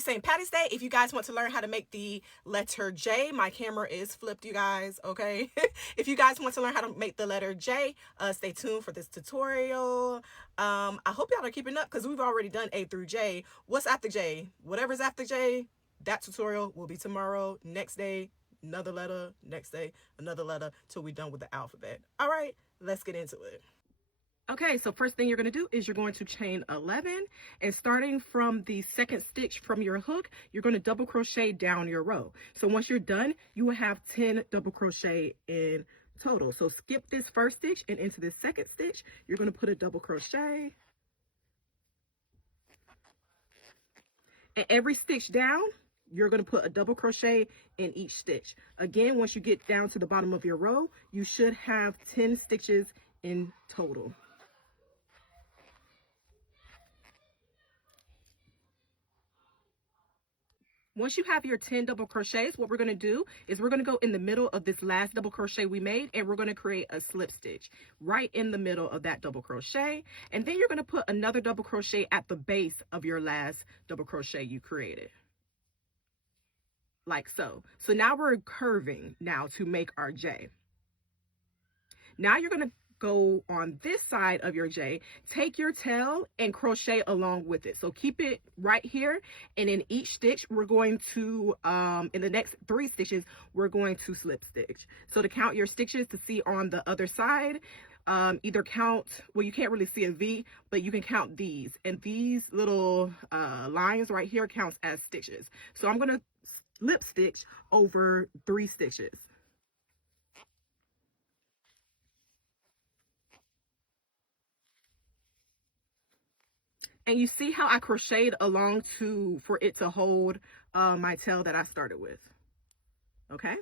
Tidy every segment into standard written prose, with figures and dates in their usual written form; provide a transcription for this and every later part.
Happy St. Patty's Day. If you guys want to learn how to make the letter J, my camera is flipped, you guys, okay? If you guys want to learn how to make the letter J, stay tuned for this tutorial. I hope y'all are keeping up because we've already done A through J. What's after J? Whatever's after J, that tutorial will be tomorrow. Next day, another letter. Next day, another letter till we're done with the alphabet. All right, let's get into it. Okay, so first thing you're going to do is you're going to chain 11, and starting from the second stitch from your hook, you're going to double crochet down your row. So once you're done, you will have 10 double crochet in total. So skip this first stitch, and into this second stitch, you're going to put a double crochet. And every stitch down, you're going to put a double crochet in each stitch. Again, once you get down to the bottom of your row, you should have 10 stitches in total. Once you have your 10 double crochets, what we're going to do is we're going to go in the middle of this last double crochet we made, and we're going to create a slip stitch right in the middle of that double crochet. And then you're going to put another double crochet at the base of your last double crochet you created. Like so. So now we're curving now to make our J. Now you're going to go on this side of your J, take your tail and crochet along with it. So keep it right here, and in each stitch we're going to in the next 3 stitches we're going to slip stitch. So to count your stitches, to see on the other side, either count, well, you can't really see a V, but you can count these, and these little lines right here counts as stitches. So I'm going to slip stitch over 3 stitches. And you see how I crocheted along for it to hold my tail that I started with. Okay,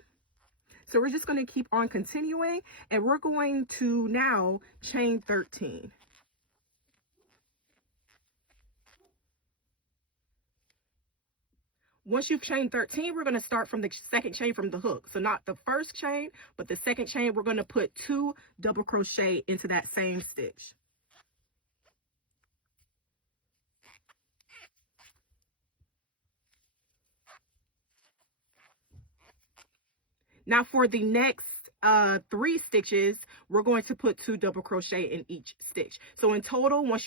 so we're just going to keep on continuing, and we're going to now chain 13. Once you've chained 13, we're going to start from the second chain from the hook. So not the first chain, but the second chain. We're going to put 2 double crochet into that same stitch. Now for the next 3 stitches, we're going to put 2 double crochet in each stitch. So in total, once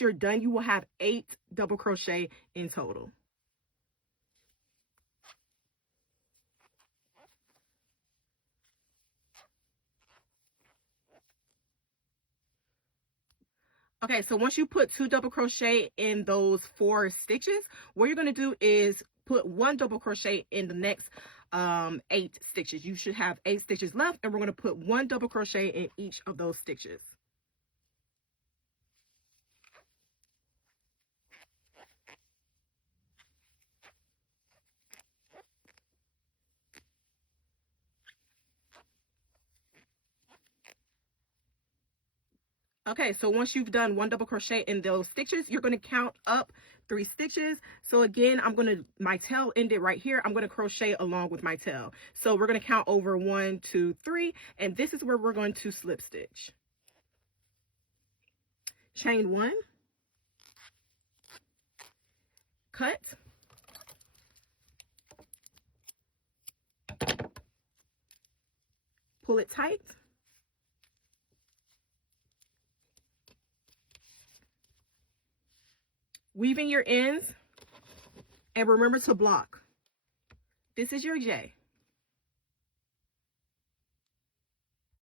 you're done, you will have 8 double crochet in total. Okay, so once you put 2 double crochet in those 4 stitches, what you're going to do is put 1 double crochet in the next 8 stitches. You should have 8 stitches left, and we're going to put 1 double crochet in each of those stitches. Okay, so once you've done 1 double crochet in those stitches, you're going to count up 3 stitches. So again, my tail ended right here. I'm going to crochet along with my tail. So we're going to count over 1, 2, 3, and this is where we're going to slip stitch. Chain 1, cut, pull it tight, weave in your ends, and remember to block. This is your J.